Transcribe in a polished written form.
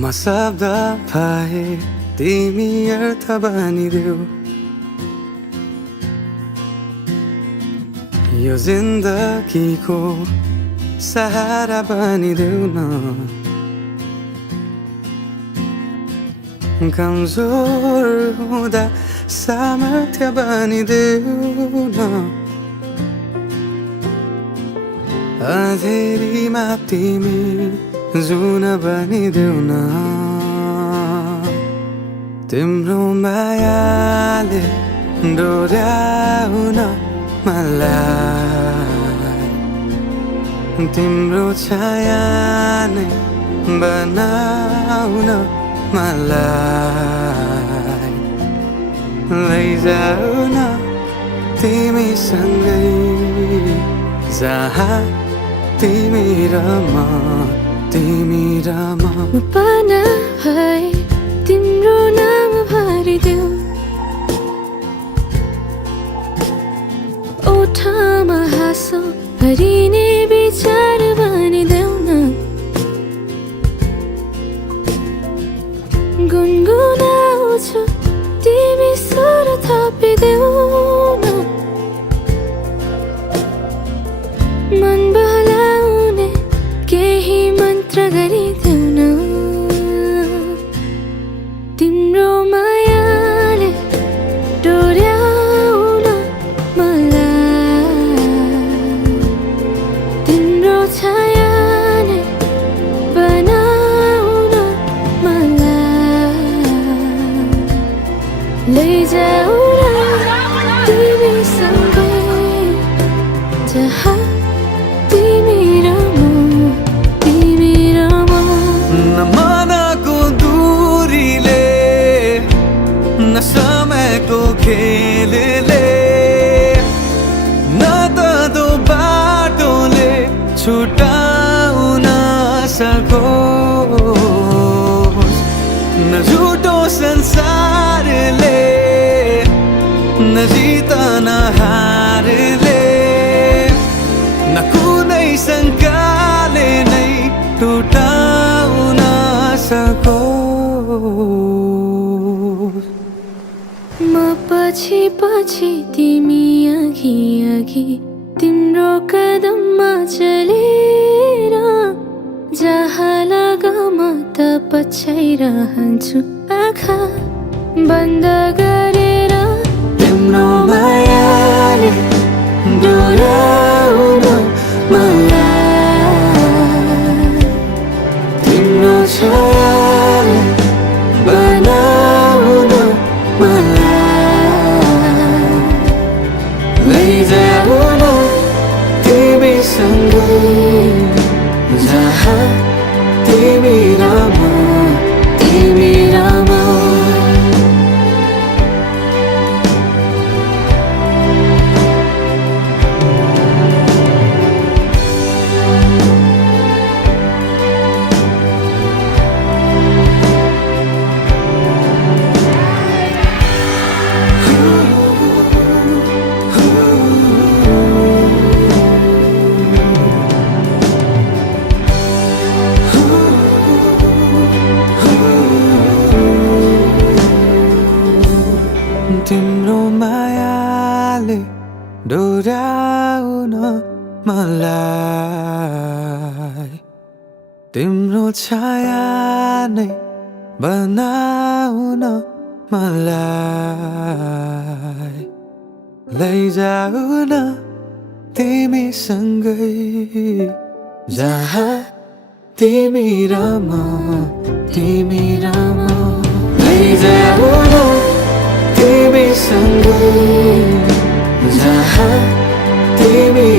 म शब्द भए तिमी अर्थ बनिदेऊ यो जिन्दगीको सहारा बनिदेऊ न कमजोर हुँदा सामर्थ्य बनिदेऊ न अँधेरीमा तिमी जुन बनिदेऊ न तिम्रो मायाले डोर्याउन मलाई तिम्रो छाया नै बनाउन मलाई लैजाऊ न तिमीसँगै जहाँ तिमी र म पाना भए तिम्रो नाम भरिदेऊ ओठमा हाँसो भरिने विचार बनिदेऊ न गुनगुनाउँछु तिमी स्वर थपिदेऊ न मन बहलाउने केही मन्त्र गरिदेऊ न तिम्रो मायाले डोर्याउन मलाई तिम्रो छाया नै बनाउन मलाई लैजाऊ न तिमीसँगै जहाँ तिमी र म मनको दूरीले न समयको खेलले न त दो बाटोले छुटाउन सकोस् न झुटो संसारले न जित न हारले न कुनै शङ्काले नै टुटाउन सकोस् म पछि पछि तिमी अघि अघि तिम्रो कदममा चलेर जहाँ लग म त पछ्याइरहन्छु आँखा बन्द गरेर तिम्रो मायाले डोर्याउन मलाई तिम्रो छायाले बनाउन मलाई लैजाऊ न तिमीसँगै जहाँ तिमी र म तिम्रो मायाले डोर्याउन मलाई तिम्रो छाया नै बनाउन मलाई लैजाऊ न तिमीसँगै जहाँ तिमी र म लैजाऊ न तिमीसँगै जहाँ तिमी